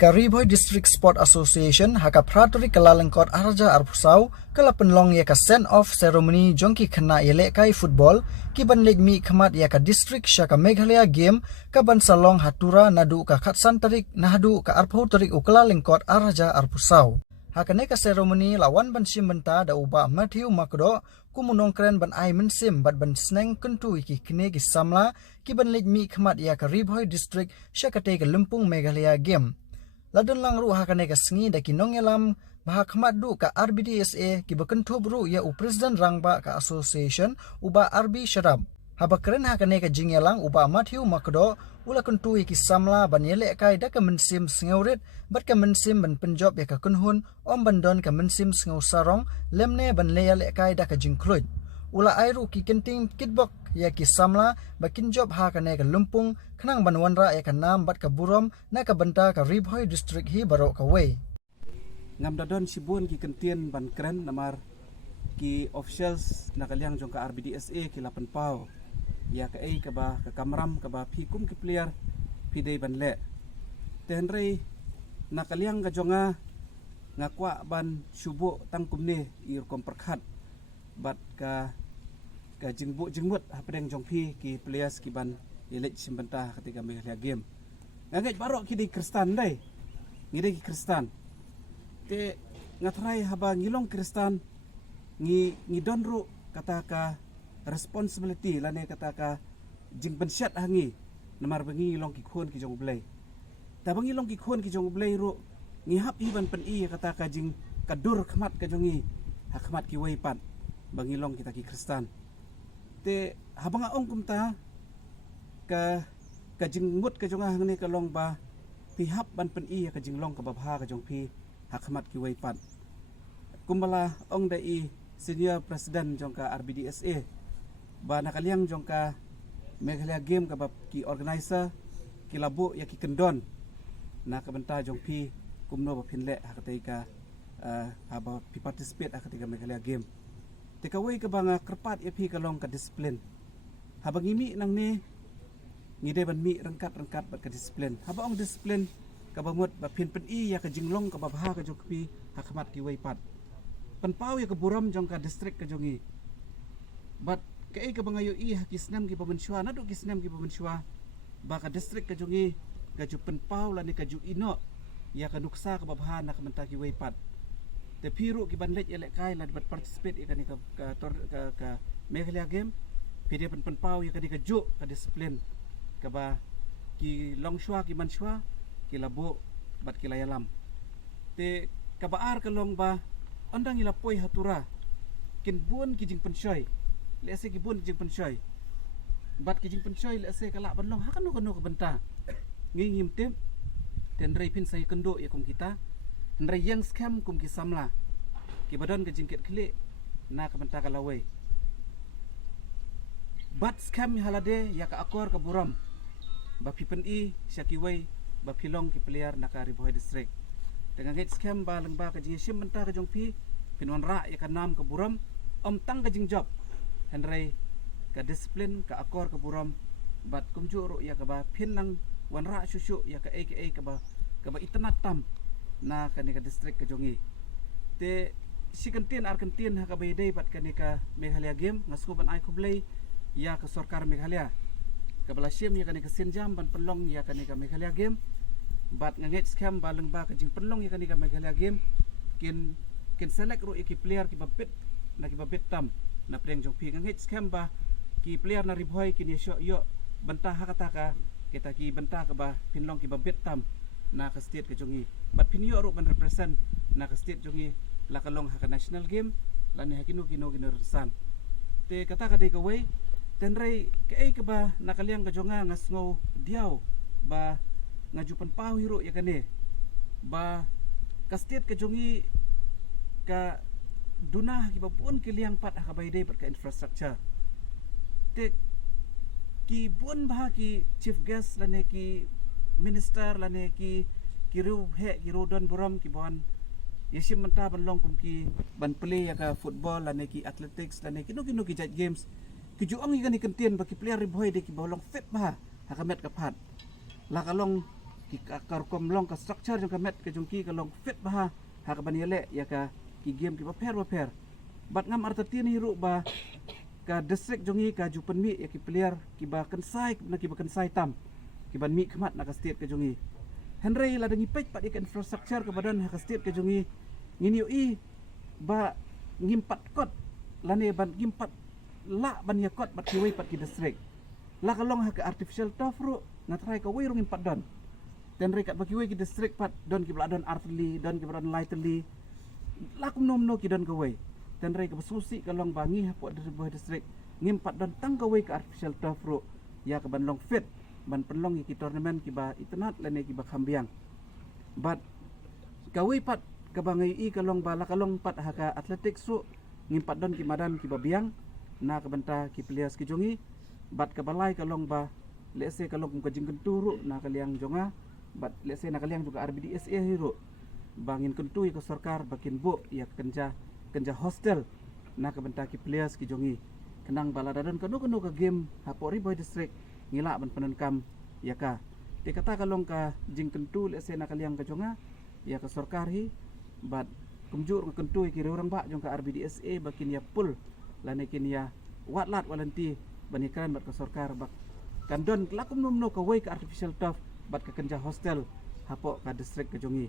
Kariboy District Sport Association haka praturi kalalengkot arja arpusau kala penlong ya ka send off ceremony jongki khana yele kai football kiban leg mi khamat ya ka district shaka Meghalaya game kaban salong hatura nadu ka khatsan tarik nahadu ka arpau tarik ukala lengkot arja arpusau hakane ka ceremony lawan ban simbenta da uba Matthew Makdo kumunong kren ban ai mensim bat ban sneng kentu iki kne ki samla kiban leg mi khamat ya ka Kariboy District shaka te ka Lumpung Meghalaya game ladun lang ru hakane ka sngi da kinong yalam baha khmat du ka RBDSA ki bakentub ru ya u president rangba ka association uba RB Sharab haba keren hakane ka jingyalang uba Matthew Makdo ula kentu ki samla ban yele kai da ka mensim sngorit bat ka mensim ban penjob ya ka kunhun om bandon ka mensim sngo sarong lemne ban le yele kai da ka jingkluj ula airu ki kenting kitbok ya ki samla bakin job hakane ka Lumpung khnang banwanra ya ka nam bat ka burom na ka banta ka Kariboy district hi baro ka way ngam dadon sibun ki kentien ban kren namar ki officials nakaliang jong ka RBDSA ki lapan pau ya ka ai ka ba ka kamram ka ba phikum ki player pidei ban le tenrei nakaliang ka jonga ngakwa ban subo tangkumne ir kom perkhat bat ka jingbut hapdeng jongpi ki players ki ban elek simbenta ketika Meghalaya game nganget barok ki di Kristan dai ngide ki Kristan te ngatrai haba ngilong Kristan ngi donru kata ka responsibility lane kata ka jing bensyat hangi namar bengi ngilong ki khon ki jong blai ta bengi long ki khon ki jong blai ru ngi hap iban pen i kata ka jing kadur khmat ka jongi hakmat ki weipat bangilong kita ki Kristan te habang ong kumta ka jingmut ka jonga hangni ka long ba pihap ban pen i ka jinglong ka babha ka jong pi hakmat ki weipat kumbala ong da i senior president jong ka RBDSA ba nakaliang jong ka Meghalaya game ka bab ki organizer ki labu ya ki kendon na ka benta jong pi kumno ba pinle hakatai ka haba pi participate hakatai ka Meghalaya game tekawai ka banga kerpat ya pi kalong ka disiplin habang imi nang ni ngide ban mi rengkat bat ka disiplin haba ong disiplin ka bamut ba pin pen i ya ka jinglong ka babha ka jokpi hakmat ki weipat penpau ya ka buram jong ka district ka jongi bat ka ai ka bangayo i hakisnam ki pamensua nadu kisnam ki pamensua ba ka district ka jongi ka ju penpau la ni ka ju ino ya ka nuksa ka babha na ka menta ki weipat te piru ki banlet elek kai la dapat participate ikani ka Meghalaya game pide pen pau ikani ka ju ka disiplin ka ba ki longshwa ki manshwa ki labo bat ki layalam te ka baar ka long ba andang ila poi hatura kin bun ki jing penshoy lese ki bun jing penshoy bat ki jing penshoy lese ka la ban long hakano ka benta ngim tem ten rei pin sai kendo ya kum kita nrai yang scam kum ki samla ki badon ke jingket klik na ka benta kalawai bat scam halade ya ka akor ka buram ba pipen i syaki wai ba pilong ki player na ka Kariboy district dengan get scam ba leng ba ka jing sim benta ka jongpi pinwan ra ya ka nam ka buram om tang ka jing job nrai ka disiplin ka akor ka buram bat kum juro ya ka ba pin nang wan ra susu ya ka aka ka ba itanatam na kanika district ka jongi te sikantin arkantin haka bayday pat kanika Meghalaya game ngaskuban ay kublay ya ka sarkar Meghalaya kabalasyem ya kanika sinjam ban penlong ya kanika Meghalaya game bat nganget scam baleng ba ka jing penlong ya kanika Meghalaya game kin select ro iki player ki babit na ki babit tam na preng jong pi nganget scam ba ki player na Kariboy kin yo bantah hakata ka kita ki bantah ka ba pinlong ki babit tam na ka state ka jongi bat pinyo ro ban represent na ka state jongi la kalong ha ka national game la ni hakino kino san te kata ka dei ka way tenrei ka ai ka ba nakaliang ka jonga ngasngo diaw ba ngajupan pau hiro ya kane ba ka state ka jongi ka dunah ki bapun ki liang pat ha ka bay dei pat ka infrastructure te ki bun bah ki chief guest la ne ki minister la ne ki ru he ki rodon buram ki bon yesim menta ban long kum ki ban play ya ka football la ne ki athletics la ne ki no ki judge games ki ju ong igani kentien ba ki player Kariboy de ki bolong fit ba ha ka met ka phat la ka long ki akar komlong ka structure jong ka met ka jong ki ka long fit bah ha ka baniele ya ka ki game ki paper bat ngam artatin hiru ba ka district jongi ka jupen mi ya ki player ki ba kensai na ki ba kensai tam ki ban mi khmat na ka state ka jongi henry la dangi pet pat ka infrastructure ka badan ha ka state ka jongi ngini i ba ngimpat kot lane ban ngimpat la ban ya kot bat ki wei pat ki district la ka long ha ka artificial turf ru na try ka wei rung ngimpat don dan rekat bagi wei ki district pat don ki bladon artli don ki bladon lightly lakum nom ki don ka wei dan rei ka basusi ka long bangi ha po district ngimpat don tang ka wei ka artificial turf ro ya ka ban long fit ban penlong ki tournament ki ba itnat lane ki ba khambiang but ka wei pat ka bangai i ka long bala ka long pat ha ka athletics ro ngimpat don ki madan ki ba biang na ka banta ki players ki jongi bat ka balai ka long ba lese ka long ka jingken turu na ka liang jonga bat lese na kaliang juga RBDSA hiro bangin kentui ke sarkar bakin bu ya kenja hostel na ke bentaki players ki jongi kenang baladadan kanu ke game hapori boy district ngila ban penenkam ya ka te kata kalong ka jing kentu lese na kaliang ka jonga ya ke sarkar hi bat kumjur ke kentui ki orang ba jong ka RBDSA bakin ya pul lane kin ya watlat walanti banikran bat ke sarkar bak kandon lakum nomno ka way ka artificial turf bat ka kenja hostel hapo ka district ka jongi